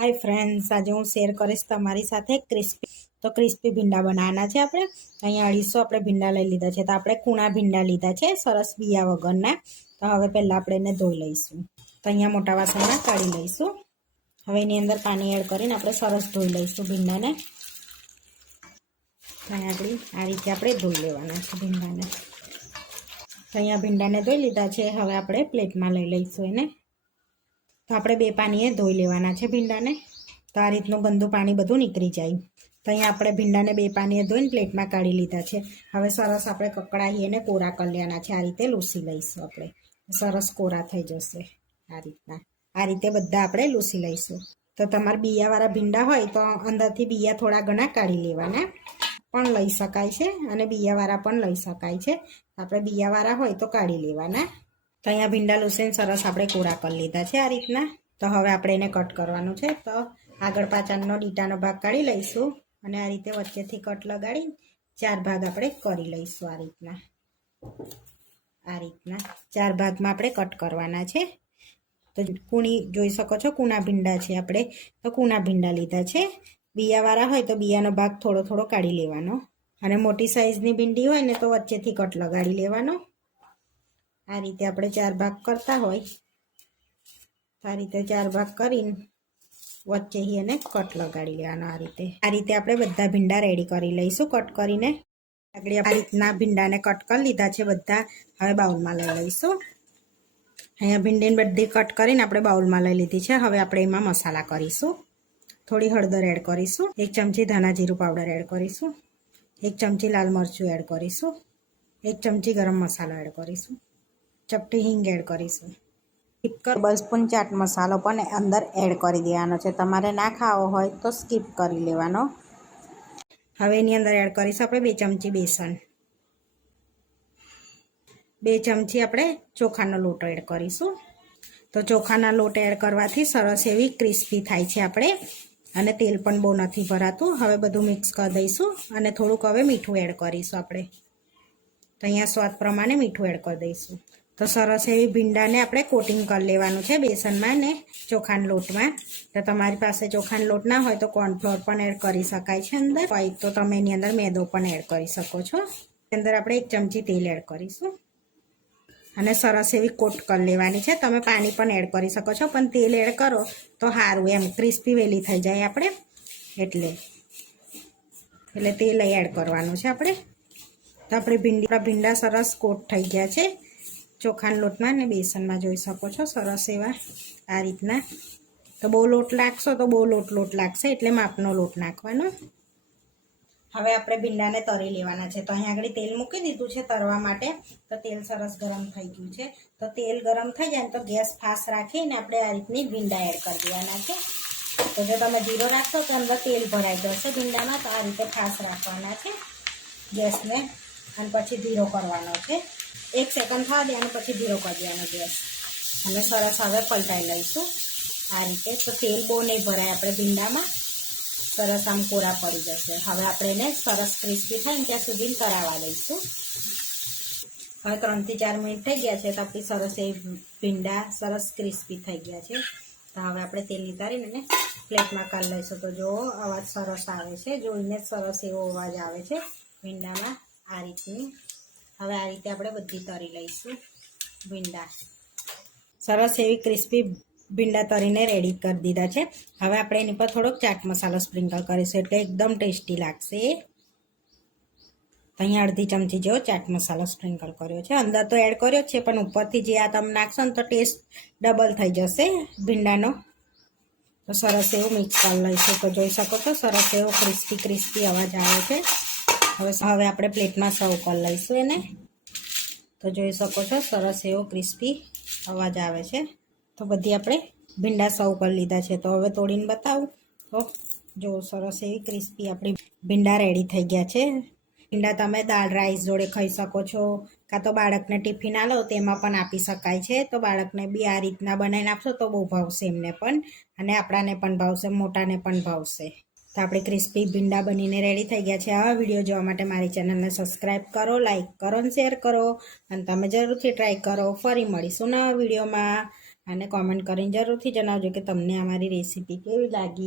Hi friends, आज हूँ शेर करीश तमारी साथे क्रिस्पी भींडा बनाववाना छे। आपणे अहींया 250 आपणे भींडा लई लीधा छे। तो आपणे कूणा भींडा लीधा छे, सरस बिया वगरना। तो हवे पहेला आपणे एने धोई लईशुं। तो अहींया मोटा वासणमां काढी लईशुं। हवे एनी अंदर पाणी एड करीने आपणे सरस धोई लईशुं भींडाने। આગળ આ રીતે આપણે ધોઈ લેવાના છે ભીંડાને। તો અહીંયા ભીંડાને ધોઈ લીધા છે। હવે આપણે પ્લેટમાં લઈ લઈશું એને। તો આપણે 2 પાણીએ ધોઈ લેવાના છે ભીંડાને। તો આ રીતનું ગંદુ પાણી બધું નીકળી જાય। તો અહીંયા આપણે ભીંડાને 2 પાણીએ ધોઈને પ્લેટમાં કાઢી લીધા છે। હવે સરસ આપણે કકડાઈ એને કોરા કરી લેવાના છે। આ રીતે લૂસી લઈશું આપણે, સરસ કોરા થઈ જશે। આ રીતે બધા આપણે લૂસી લઈશું। તો તમારે બીયાવાળા ભીંડા હોય તો અંદરથી બીયા થોડા ઘણા કાઢી લેવાના પણ લઈ શકાય છે, અને બીયાવાળા પણ લઈ શકાય છે। આપણે બીયાવાળા હોય તો કાઢી લેવાના। તો અહીંયા ભીંડા લૂસીને સરસ આપણે કોરા કરી લીધા છે આ રીતના। તો હવે આપણે એને કટ કરવાનું છે। તો આગળ પાછળનો ડીટાનો ભાગ કાઢી લઈશું અને આ રીતે વચ્ચેથી કટ લગાડી 4 ભાગ આપણે કરી લઈશું। આ રીતના 4 ભાગમાં આપણે કટ કરવાના છે। તો કૂણી જોઈ શકો છો, કૂણા ભીંડા છે આપણે। તો કૂણા ભીંડા લીધા છે। બીયાવાળા હોય તો બીયાનો ભાગ થોડો થોડો કાઢી લેવાનો, અને મોટી સાઈઝની ભીંડી હોય ને તો વચ્ચેથી કટ લગાડી લેવાનો। આ રીતે આપણે 4 ભાગ કરતા હોય આ રીતે 4 ભાગ કરીને વચ્ચેથી એને કટ લગાડી લેવાનો। આ રીતે આપણે બધા ભીંડા રેડી કરી લઈશું કટ કરીને। આગળ આ રીતના ભીંડાને કટ કરી લીધા છે બધા। હવે બાઉલમાં લઈ લઈશું। અહીંયા ભીંડીને બધી કટ કરીને આપણે બાઉલમાં લઈ લીધી છે। હવે આપણે એમાં મસાલા કરીશું। થોડી હળદર એડ કરીશું, 1 ચમચી ધાણા જીરું પાવડર એડ કરીશું, 1 ચમચી લાલ મરચું એડ કરીશું, 1 ચમચી ગરમ મસાલો એડ કરીશું, ચપટી હિંગ એડ કરીશું। 1 ટેબલસ્પૂન ચાટ મસાલો પણ અંદર એડ કરી દેવાનો છે। તમારે ના ખાવો હોય તો સ્કીપ કરી લેવાનો। હવે એની અંદર એડ કરીશું આપણે 2 ચમચી બેસન, 2 ચમચી આપણે ચોખાનો લોટ એડ કરીશું। તો ચોખાના લોટ એડ કરવાથી સરસ એવી ક્રિસ્પી થાય છે આપણે, અને તેલ પણ બહુ નથી ભરાતું। હવે બધું મિક્સ કરી દઈશું અને થોડુંક હવે મીઠું એડ કરીશું આપણે। તો અહીંયા સ્વાદ પ્રમાણે મીઠું એડ કરી દઈશું। તો સરસ એવી ભીંડાને આપણે કોટિંગ કરી લેવાનું છે બેસનમાં ને ચોખાના લોટમાં। તો તમારી પાસે ચોખાનો લોટ ના હોય તો કોર્નફ્લોર પણ એડ કરી શકાય છે અંદર, હોય તો તમે એની અંદર મેદો પણ એડ કરી શકો છો। અંદર આપણે 1 ચમચી તેલ એડ કરીશું અને સરસ એવી કોટ કરી લેવાની છે। તમે પાણી પણ એડ કરી શકો છો, પણ તેલ એડ કરો તો સારું, એમ ક્રિસ્પી વેલી થઈ જાય આપણે, એટલે તેલ એડ કરવાનું છે આપણે। તો આપણે ભીંડા સરસ કોટ થઈ ગયા છે ચોખાના લોટમાં ને બેસનમાં, જોઈ શકો છો સરસ એવા આ રીતના। તો બહુ લોટ લાગશો તો બહુ લોટ લાગશે, એટલે માપનો લોટ નાખવાનો। હવે આપણે ભીંડાને તરી લેવાના છે। તો અહીં આગળ તેલ મૂકી દીધું છે તરવા માટે। તો તેલ સરસ ગરમ થઈ ગયું છે। તો તેલ ગરમ થઈ જાય ને તો ગેસ ફાસ્ટ રાખીને આપણે આ રીતની ભીંડા એડ કરી દેવાના છે। તો જો તમે ધીરો રાખશો તો અંદર તેલ ભરાઈ જશે ભીંડામાં। તો આ રીતે ફાસ્ટ રાખવાના છે ગેસને, અને પછી ધીરો કરવાનો છે। 1 સેકન્ડ થવા દે અને પછી ધીરો કરી દેવાનો ગેસ, અને સરસ હવે પલટાઈ લઈશું આ રીતે। તો તેલ બહુ નહીં ભરાય આપણે ભીંડામાં, સરસ આમ કોરા પડી જશે। હવે આપણે એને સરસ ક્રિસ્પી થાય ને ત્યાં સુધી તળાવવા દઈશું। હવે 3 થી 4 મિનિટ થઈ ગયા છે। તો આપણી સરસ એ ભીંડા સરસ ક્રિસ્પી થઈ ગયા છે। તો હવે આપણે તેલ નિતારીને એને પ્લેટમાં કાઢી લઈશું। તો જો અવાજ સરસ આવે છે, જોઈને સરસ એવો અવાજ આવે છે ભીંડામાં આ રીતની। હવે આ રીતે આપણે બધી તરી લઈશું ભીંડા। સરસ એવી ક્રિસ્પી ભીંડા તરીને રેડી કરી દીધા છે। હવે આપણે એની પર થોડોક ચાટ મસાલો સ્પ્રિંકલ કરીશું, એટલે એકદમ ટેસ્ટી લાગશે। અહીંયા 1/2 ચમચી જેવો ચાટ મસાલો સ્પ્રિંકલ કર્યો છે। અંદર તો એડ કર્યો છે, પણ ઉપરથી જે આ તમે નાખશો ને તો ટેસ્ટ ડબલ થઈ જશે ભીંડાનો। તો સરસ એવું મિક્સ કરી લઈશું। તો જોઈ શકો છો સરસ એવો ક્રિસ્પી અવાજ આવે છે। હવે આપણે પ્લેટમાં સર્વ કરી લઈશું એને। તો જોઈ શકો છો સરસ એવો ક્રિસ્પી અવાજ આવે છે। તો બધી આપણે ભીંડા સર્વ કરી લીધા છે। તો હવે તોડીને બતાવું તો જો સરસ એવી ક્રિસ્પી આપણી ભીંડા રેડી થઈ ગયા છે। ભીંડા તમે દાળ રાઈસ જોડે ખાઈ શકો છો, કાં તો બાળકને ટિફિન આલો તેમાં પણ આપી શકાય છે। તો બાળકને બી આ રીતના બનાવીને આપશો તો બહુ ભાવશે એમને પણ, અને આપણાને પણ ભાવશે, મોટાને પણ ભાવશે। તો આપણે ક્રિસ્પી ભીંડા બનીને રેડી થઈ ગયા છે। આવા વિડીયો જોવા માટે મારી ચેનલને સબસ્ક્રાઈબ કરો, લાઈક કરો અને શેર કરો, અને તમે જરૂરથી ટ્રાય કરો। ફરી મળીશું નવા વિડીયોમાં। અને કોમેન્ટ કરીને જરૂરથી જણાવજો કે તમને અમારી રેસીપી કેવી લાગી.